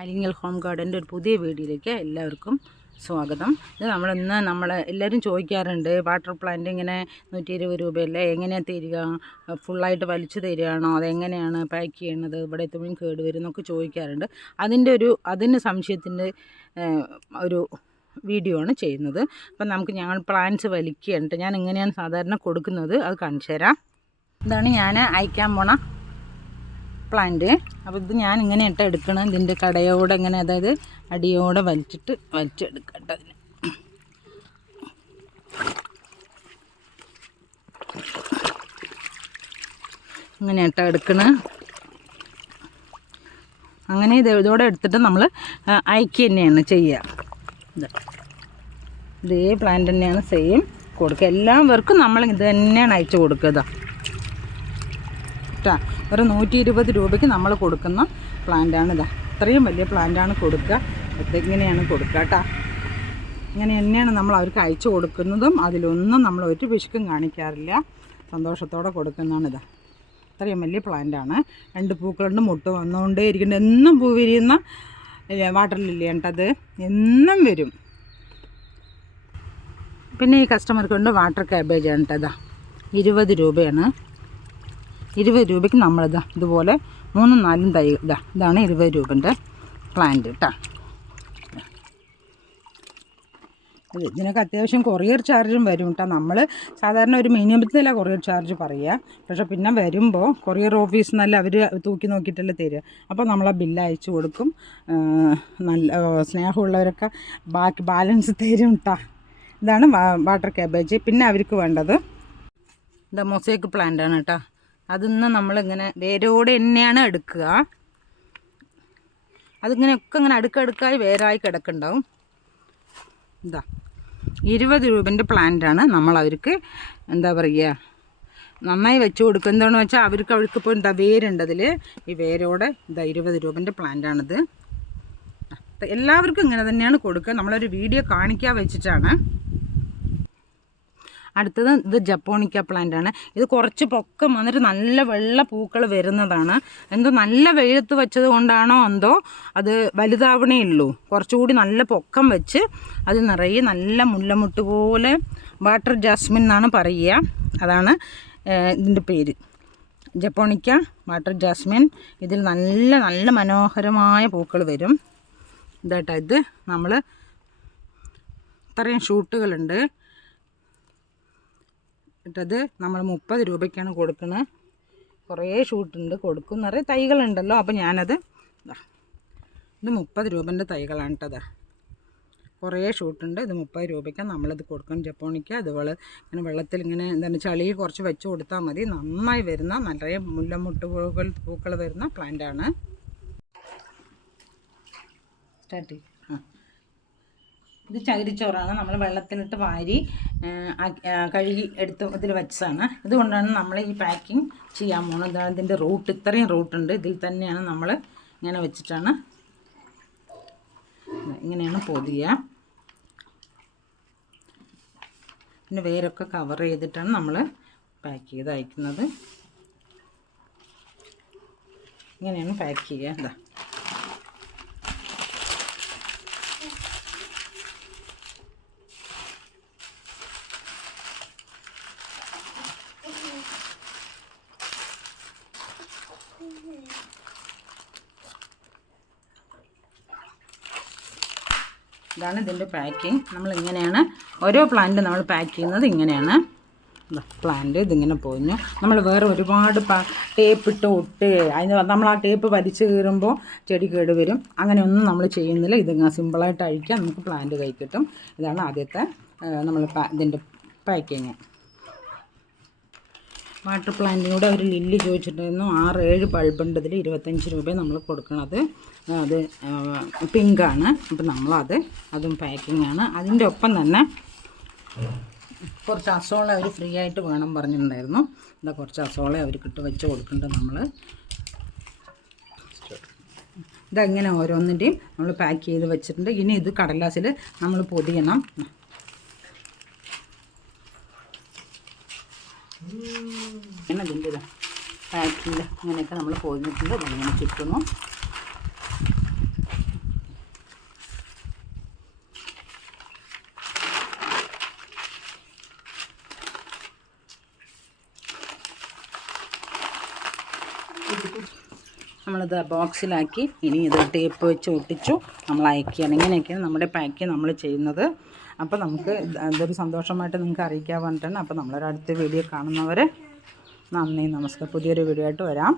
Alingal home ഗാർഡൻ്റെ ഒരു പുതിയ വീഡിയോയിലേക്ക് എല്ലാവർക്കും സ്വാഗതം. ഇത് നമ്മൾ എല്ലാവരും ചോദിക്കാറുണ്ട്, വാട്ടർ പ്ലാന്റ് ഇങ്ങനെ 120 രൂപയല്ലേ, എങ്ങനെയാണ് തരിക, ഫുള്ളായിട്ട് വലിച്ചു തരികയാണോ, അതെങ്ങനെയാണ് പാക്ക് ചെയ്യണത്, ഇവിടെ എത്തുമ്പോഴും കേടുവരും എന്നൊക്കെ ചോദിക്കാറുണ്ട്. അതിന് സംശയത്തിൻ്റെ ഒരു വീഡിയോ ആണ് ചെയ്യുന്നത്. അപ്പം ഞങ്ങൾ പ്ലാന്റ്സ് വലിക്കുകയാണ്. ഞാൻ എങ്ങനെയാണ് സാധാരണ കൊടുക്കുന്നത് അത് കാണിച്ചു തരാം. ഇതാണ് ഞാൻ അയക്കാൻ പോണ പ്ലാന്റ്. അപ്പോൾ ഇത് ഞാൻ ഇങ്ങനെ എടുക്കണം, ഇതിൻ്റെ കടയോടെ ഇങ്ങനെ, അതായത് അടിയോടെ വലിച്ചെടുക്കട്ടെ. അതിന് ഇങ്ങനെ എടുക്കണം. അങ്ങനെ ഇതോടെ എടുത്തിട്ട് നമ്മൾ അയക്കുക തന്നെയാണ് ചെയ്യുക. ഇതേ പ്ലാന്റ് തന്നെയാണ് സെയിം കൊടുക്കുക. എല്ലാവർക്കും നമ്മൾ ഇത് തന്നെയാണ് അയച്ചു കൊടുക്കുക. ഒരു 120 രൂപയ്ക്ക് നമ്മൾ കൊടുക്കുന്ന പ്ലാന്റാണിതാ. ഇത്രയും വലിയ പ്ലാന്റാണ് കൊടുക്കുക. ഇങ്ങനെയാണ് കൊടുക്കുക കേട്ടോ. ഇങ്ങനെ തന്നെയാണ് നമ്മൾ അവർക്ക് അയച്ചു കൊടുക്കുന്നതും. അതിലൊന്നും നമ്മൾ ഒരു പിശുക്കും കാണിക്കാറില്ല, സന്തോഷത്തോടെ കൊടുക്കുന്നതാണിതാ. ഇത്രയും വലിയ പ്ലാന്റാണ്. 2 പൂക്കളുണ്ട്, മുട്ട് വന്നുകൊണ്ടേ ഇരിക്കുന്നുണ്ട്. എന്നും പൂ വിരിയുന്ന വാട്ടർ ലില്ലിയാണ് കേട്ടത്, എന്നും വരും. പിന്നെ ഈ കസ്റ്റമർക്ക് കൊണ്ട് വാട്ടർ ക്യാബേജാണ് കേട്ടതാ. 20 രൂപയാണ്. 20 രൂപയ്ക്ക് നമ്മളിതാ ഇതുപോലെ 3-4 തൈ ഇതാണ് 20 രൂപൻ്റെ പ്ലാന്റ് കേട്ടോ. ഇതിനൊക്കെ അത്യാവശ്യം കൊറിയർ ചാർജും വരും കേട്ടോ. നമ്മൾ സാധാരണ ഒരു മിനിമത്തില കൊറിയർ ചാർജ് പറയുക, പക്ഷേ പിന്നെ വരുമ്പോൾ കൊറിയർ ഓഫീസിൽ നിന്നല്ല അവർ തൂക്കി നോക്കിയിട്ടല്ലേ തരിക. അപ്പോൾ നമ്മൾ ആ ബില്ല് അയച്ചു കൊടുക്കും. നല്ല സ്നേഹമുള്ളവരൊക്കെ ബാക്കി ബാലൻസ് തരും കേട്ടോ. ഇതാണ് വാട്ടർ ക്യാബേജ്. പിന്നെ അവർക്ക് വേണ്ടത് ഇതാ മൊസൈക്ക് പ്ലാന്റാണ് കേട്ടോ. അതിന്ന് നമ്മളിങ്ങനെ വേരോടെ തന്നെയാണ് എടുക്കുക. അതിങ്ങനെയൊക്കെ ഇങ്ങനെ അടുക്കടുക്കായി വേരായി കിടക്കുന്നുണ്ടാവും. ഇതാ 20 രൂപൻ്റെ പ്ലാന്റാണ് നമ്മൾ അവർക്ക് എന്താ പറയുക നന്നായി വെച്ച് കൊടുക്കുക. എന്താണെന്ന് വെച്ചാൽ അവർക്ക് ഇപ്പോൾ എന്താ വേരുണ്ട് അതിൽ. ഈ വേരോടെ ഇതാ 20 രൂപൻ്റെ പ്ലാന്റാണിത്. എല്ലാവർക്കും ഇങ്ങനെ തന്നെയാണ് കൊടുക്കുക. നമ്മളൊരു വീഡിയോ കാണിക്കാൻ വെച്ചിട്ടാണ്. അടുത്തത് ഇത് ജപ്പോണിക്ക പ്ലാന്റാണ്. ഇത് കുറച്ച് പൊക്കം വന്നിട്ട് നല്ല വെള്ള പൂക്കൾ വരുന്നതാണ്. എന്തോ നല്ല വെയിലത്ത് വെച്ചത് കൊണ്ടാണോ എന്തോ അത് വലുതാവണേ ഉള്ളൂ. കുറച്ചുകൂടി നല്ല പൊക്കം വെച്ച് അത് നിറയെ നല്ല മുല്ലമുട്ട് പോലെ വാട്ടർ ജാസ്മിൻ എന്നാണ് പറയുക. അതാണ് ഇതിൻ്റെ പേര്, ജപ്പോണിക്ക വാട്ടർ ജാസ്മിൻ. ഇതിൽ നല്ല നല്ല മനോഹരമായ പൂക്കൾ വരും. ഇതാട്ടോ, ഇത് നമ്മൾ ഇത്രയും ഷൂട്ടുകളുണ്ട്. ഇട്ടത് നമ്മൾ 30 രൂപയ്ക്കാണ് കൊടുക്കുന്നത്. കുറേ ഷൂട്ടുണ്ട് കൊടുക്കും, നിറയെ തൈകളുണ്ടല്ലോ. അപ്പോൾ ഞാനത് ഇത് 30 രൂപൻ്റെ തൈകളാണ് കേട്ടത്. കുറേ ഷൂട്ടുണ്ട്. ഇത് 30 രൂപയ്ക്കാണ് നമ്മളിത് കൊടുക്കണം. ജപ്പോണിക്ക അതുപോലെ ഇങ്ങനെ വെള്ളത്തിൽ ഇങ്ങനെ എന്താണ് ചളി കുറച്ച് വെച്ച് കൊടുത്താൽ മതി. നന്നായി വരുന്ന നിറയെ മുല്ലമുട്ട് പൂക്കൾ വരുന്ന പ്ലാന്റാണ്. സ്റ്റാർട്ട് ചെയ്യും. ഇത് ചകിരിച്ചോറാണ്. നമ്മൾ വെള്ളത്തിലിട്ട് വാരി കഴുകി എടുത്ത് ഇതിൽ വെച്ചതാണ്. ഇതുകൊണ്ടാണ് നമ്മൾ ഈ പാക്കിങ് ചെയ്യാൻ പോകുന്നത്. ഇതിൻ്റെ റൂട്ട് ഇത്രയും റൂട്ടുണ്ട്. ഇതിൽ തന്നെയാണ് നമ്മൾ ഇങ്ങനെ വെച്ചിട്ടാണ് ഇങ്ങനെയാണ് പൊതിയുക. പിന്നെ വേരൊക്കെ കവർ ചെയ്തിട്ടാണ് നമ്മൾ പാക്ക് ചെയ്ത് അയക്കുന്നത്. ഇങ്ങനെയാണ് പാക്ക് ചെയ്യുക. ഇതാ ഇതാണ് ഇതിൻ്റെ പാക്കിങ്. നമ്മളിങ്ങനെയാണ് ഓരോ പ്ലാന്റ് നമ്മൾ പാക്ക് ചെയ്യുന്നത്. ഇങ്ങനെയാണ് പ്ലാന്റ് ഇതിങ്ങനെ പോഞ്ഞു. നമ്മൾ വേറെ ഒരുപാട് ടേപ്പ് ഇട്ട് ഒട്ട് അതിന് നമ്മൾ ആ ടേപ്പ് വലിച്ചു കീറുമ്പോൾ ചെടി കേടുവരും. അങ്ങനെയൊന്നും നമ്മൾ ചെയ്യുന്നില്ല. ഇതിങ്ങനെ സിമ്പിളായിട്ട് അഴിക്കാം, നമുക്ക് പ്ലാന്റ് കൈ കിട്ടും. ഇതാണ് ആദ്യത്തെ നമ്മൾ ഇതിൻ്റെ പാക്കിങ്. വാട്ടർ പ്ലാന്റിനൂടെ ഒരു ലില്ലി ചോദിച്ചിട്ടായിരുന്നു. 6-7 ബൾബുണ്ട് ഇതിൽ. 25 രൂപ നമ്മൾ കൊടുക്കണത്. അത് പിങ്കാണ്. അപ്പം അതും പാക്കിങ്ങാണ്. അതിൻ്റെ ഒപ്പം തന്നെ കുറച്ച് അസോള അവർ ഫ്രീ ആയിട്ട് വേണം പറഞ്ഞിട്ടുണ്ടായിരുന്നു. എന്താ കുറച്ച് അസോള അവർക്ക് ഇട്ട് വെച്ച് കൊടുക്കുന്നുണ്ട് നമ്മൾ. ഇതങ്ങനെ ഓരോന്നിൻ്റെയും നമ്മൾ പാക്ക് ചെയ്ത് വെച്ചിട്ടുണ്ട്. ഇനി ഇത് കടലാസിൽ നമ്മൾ പൊതിയണം. അതിൻ്റെ പാക്കിൽ അങ്ങനെയൊക്കെ നമ്മൾ പൊതിഞ്ഞിട്ടുണ്ട്. അതിങ്ങനെ ചുറ്റുന്നു. നമ്മളിത് ബോക്സിലാക്കി ഇനി ഇത് ടേപ്പ് വെച്ച് ഒട്ടിച്ചു നമ്മൾ അയക്കുകയാണ്. ഇങ്ങനെയൊക്കെയാണ് നമ്മുടെ പാക്ക് നമ്മൾ ചെയ്യുന്നത്. അപ്പോൾ നമുക്ക് ഇതൊരു സന്തോഷമായിട്ട് നിങ്ങൾക്ക് അറിയിക്കാൻ വേണ്ടിയിട്ടാണ്. അപ്പോൾ നമ്മളൊരു അടുത്ത വീഡിയോ കാണുന്നവരെ നന്ദി, നമസ്കാരം. പുതിയൊരു വീഡിയോ ആയിട്ട് വരാം.